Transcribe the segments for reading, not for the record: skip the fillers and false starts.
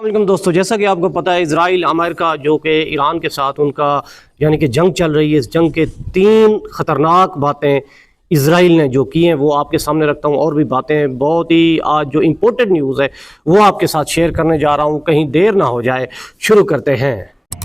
السلام علیکم دوستو، جیسا کہ آپ کو پتہ ہے اسرائیل امریکہ جو کہ ایران کے ساتھ ان کا یعنی کہ جنگ چل رہی ہے، اس جنگ کے 3 خطرناک باتیں اسرائیل نے جو کی ہیں وہ آپ کے سامنے رکھتا ہوں، اور بھی باتیں بہت ہی آج جو امپورٹنٹ نیوز ہے وہ آپ کے ساتھ شیئر کرنے جا رہا ہوں، کہیں دیر نہ ہو جائے، شروع کرتے ہیں۔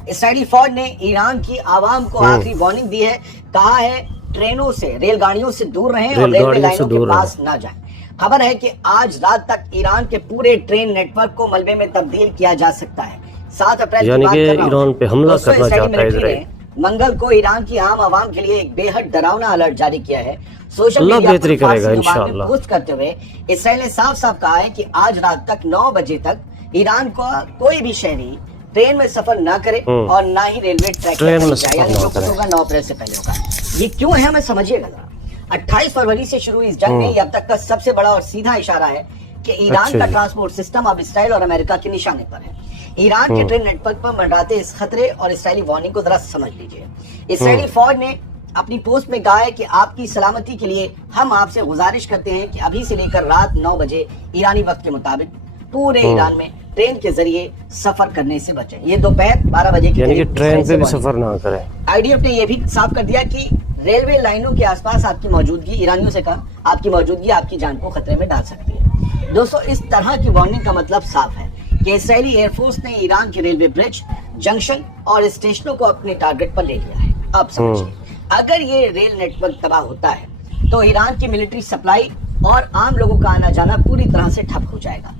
اسرائیلی فوج نے ایران کی عوام کو آخری وارننگ دی ہے، کہا ہے ٹرینوں سے ریل گاڑیوں سے دور رہیں اور ریلوے لائنوں کے پاس نہ جائیں۔ خبر ہے کہ آج رات تک ایران کے پورے ٹرین نیٹ ورک کو ملبے میں تبدیل کیا جا سکتا ہے۔ 7 اپریل یعنی کہ ایران پہ حملہ کرنا چاہتا ہے اسرائیل۔ منگل کو ایران کی عام عوام کے لیے ایک بے حد ڈراؤنا الرٹ جاری کیا ہے۔ سوشل اللہ میڈیا بہتری کرے گا انشاءاللہ۔ پوسٹ کرتے ہوئے اسرائیل نے صاف صاف کہا ہے کہ آج رات تک 9 بجے تک ایران کو کوئی بھی شہری ٹرین میں سفر نہ کرے اور نہ ہی ریلوے ٹریک پر جائے، یعنی جو کچھ ہوگا 9 اپریل سے پہلے ہوگا۔ یہ کیوں ہے ہمیں سمجھیے گا۔ 28 فروری سے شروع اس جنگ میں یہ اب تک کا سب سے بڑا اور سیدھا اشارہ ہے کہ ایران کا ٹرانسپورٹ سسٹم اب اسرائیل اور امریکہ کے نشانے پر ہے۔ ایران کے ٹرین نیٹ ورک پر منڈراتے اس خطرے اور اسرائیلی وارننگ کو ذرا سمجھ لیجئے۔ اسرائیلی فوج نے اپنی پوسٹ میں کہا ہے کہ آپ کی سلامتی کے لیے ہم آپ سے گزارش کرتے ہیں کہ ابھی سے لے کر رات 9 بجے ایرانی وقت کے مطابق پورے ایران میں ٹرین کے ذریعے سفر کرنے سے بچیں۔ یہ دوپہر 12 بجے کی یعنی کہ ٹرین پہ بھی سفر نہ کریں۔ IDF نے یہ بھی صاف کر دیا کہ ریلوے لائنوں کے آس پاس آپ کی موجودگی، ایرانیوں سے کہا، آپ کی موجودگی آپ کی جان کو خطرے میں ڈال سکتی ہے۔ دوستو، اس طرح کی وارننگ کا مطلب صاف ہے کہ اسرائیلی ایئر فورس نے ایران کے ریلوے برج، جنکشن اور اسٹیشنوں کو اپنے ٹارگٹ پر لے لیا ہے۔ آپ سمجھیں، اگر یہ ریل نیٹ ورک تباہ ہوتا ہے تو ایران کی ملٹری سپلائی اور عام لوگوں کا آنا جانا پوری طرح سے ٹھپ ہو جائے گا۔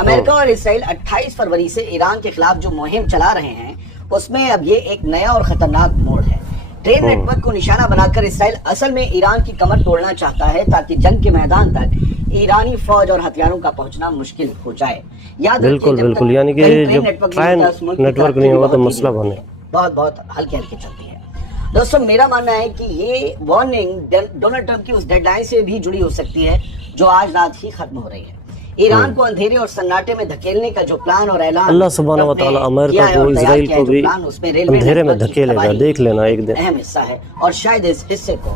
امریکہ اور اسرائیل 28 فروری سے ایران کے خلاف جو مہم چلا رہے ہیں اس میں اب یہ ایک نیا اور خطرناک موڑ ہے۔ ٹرین نیٹ ورک کو نشانہ بنا کر اسرائیل اصل میں ایران کی کمر توڑنا چاہتا ہے تاکہ جنگ کے میدان تک ایرانی فوج اور ہتھیاروں کا پہنچنا مشکل ہو جائے۔ یاد رکھیے، بالکل، یعنی کہ جب ٹرین نیٹ ورک نہیں ہوگا تو مسئلہ بنے، بہت ہلکی چلتی ہے۔ دوستو، میرا ماننا ہے کہ یہ وارننگ ڈونلڈ ٹرمپ کی اس ڈیڈ لائن سے بھی جڑی ہو سکتی ہے جو آج رات ہی ختم ہو رہی ہے۔ ایران کو اندھیرے اور سناٹے میں دھکیلنے کا جو پلان اور اعلان اللہ سبحانہ وتعالی امریکہ کو، اسرائیل کو بھی اندھیرے میں دھکیلے گا، دیکھ لینا ایک دن۔ اہم حصہ ہے اور شاید اس حصے کو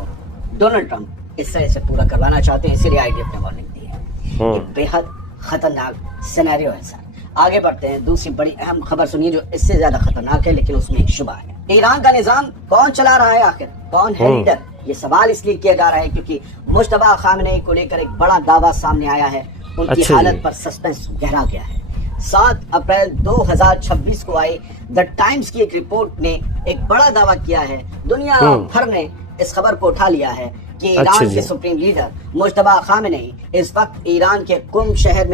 ڈونلڈ ٹرمپ اس طرح سے پورا کروانا چاہتے ہیں، اسی لیے IDF نے وارننگ دی ہے۔ یہ بے حد خطرناک سینیریو ہے سر۔ آگے بڑھتے ہیں، دوسری بڑی اہم خبر سنیے جو اس سے زیادہ خطرناک ہے لیکن اس میں ایک شبہ ہے۔ ایران کا نظام کون چلا رہا ہے آخر؟ کون ہے لیڈر؟ یہ سوال اس لیے کیا جا رہا ہے کیونکہ مجتبی خامنئی کو لے کر ایک بڑا دعویٰ سامنے آیا ہے۔ ان کی حالت پر سسپنس گہرا گیا ہے۔ 7 اپریل 2026 کو آئی دی ٹائمز کی ایک رپورٹ نے ایک بڑا دعویٰ کیا ہے، دنیا بھر نے اس خبر کو اٹھا لیا ہے کہ ایران کے سپریم لیڈر مجتبی خامنئی اس وقت ایران کے قم شہر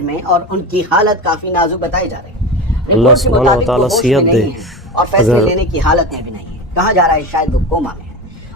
میں اور ان کی حالت کافی نازک بتائی جا رہی ہے۔ اللہ سبحانہ وتعالی صحت دے اور فیصلے لینے کی حالت میں بھی نہیں ہے۔ کہا جا رہا ہے شاید وہ کوما میں ہے۔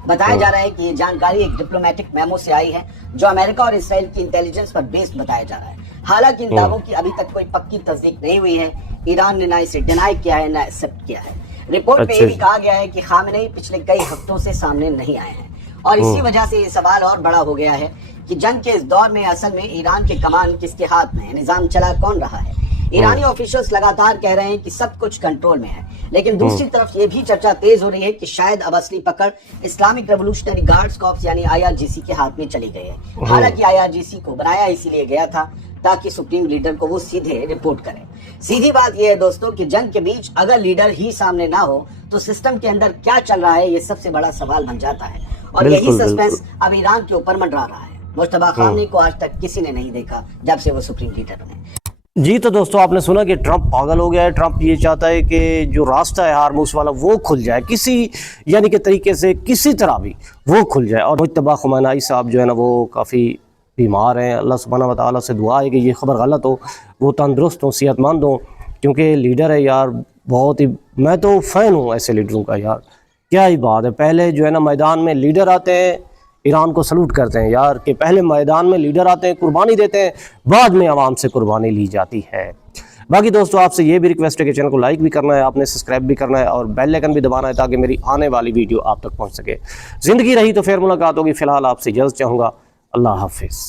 بتایا جا رہا ہے کہ یہ جانکاری ایک ڈپلومیٹک میمو سے آئی ہے جو امریکہ اور اسرائیل کی انٹیلیجنس پر بیسڈ بتایا جا رہا ہے۔ حالانکہ ان دعووں کی ابھی تک کوئی پکی تصدیق نہیں ہوئی ہے۔ ایران نے نہ اسے ڈینائی کیا ہے نہ ایکسپٹ کیا ہے۔ رپورٹ میں یہ بھی کہا گیا ہے کہ خامنئی پچھلے کئی ہفتوں سے سامنے نہیں آئے ہیں اور اسی وجہ سے یہ سوال اور بڑا ہو گیا ہے کہ جنگ کے اس دور میں اصل میں ایران کے کمان کس کے ہاتھ میں ہے، نظام چلا کون رہا ہے۔ ایرانی آفیشلز لگاتار کہہ رہے ہیں کہ سب کچھ کنٹرول میں ہے، لیکن دوسری طرف یہ بھی چرچا تیز ہو رہی ہے کہ شاید اب اصلی پکڑ اسلامک ریولوشنری گارڈز کارپس یعنی IRGC کے ہاتھ میں چلی گئی ہے۔ حالانکہ IRGC کو بنایا اسی لیے گیا تھا تاکہ سپریم لیڈر کو وہ سیدھے رپورٹ کرے۔ سیدھی بات یہ ہے دوستو کہ جنگ کے بیچ اگر لیڈر ہی سامنے نہ ہو تو سسٹم کے اندر کیا چل رہا ہے یہ سب سے بڑا سوال بن جاتا ہے، اور یہی سسپینس اب ایران کے اوپر منڈرا رہا ہے۔ مجتبی خامنئی کو آج تک کسی نے نہیں دیکھا جب سے وہ سپریم لیڈر بنے۔ جی تو دوستو، آپ نے سنا کہ ٹرمپ پاگل ہو گیا ہے۔ ٹرمپ یہ چاہتا ہے کہ جو راستہ ہے ہارموز والا وہ کھل جائے، کسی یعنی کہ طریقے سے کسی طرح بھی وہ کھل جائے۔ اور مجتبی خامنئی صاحب جو ہے نا وہ کافی بیمار ہیں۔ اللہ سبحانہ وتعالی سے دعا ہے کہ یہ خبر غلط ہو، وہ تندرست ہوں، صحت مند ہوں، کیونکہ لیڈر ہے یار بہت ہی، میں تو فین ہوں ایسے لیڈروں کا یار۔ کیا ہی بات ہے، پہلے جو ہے نا میدان میں لیڈر آتے ہیں، ایران کو سلوٹ کرتے ہیں یار، کہ پہلے میدان میں لیڈر آتے ہیں، قربانی دیتے ہیں، بعد میں عوام سے قربانی لی جاتی ہے۔ باقی دوستو، آپ سے یہ بھی ریکویسٹ ہے کہ چینل کو لائک بھی کرنا ہے، آپ نے سبسکرائب بھی کرنا ہے اور بیل آئیکن بھی دبانا ہے تاکہ میری آنے والی ویڈیو آپ تک پہنچ سکے۔ زندگی رہی تو پھر ملاقات ہوگی، فی الحال آپ سے اجازت چاہوں گا۔ اللہ حافظ۔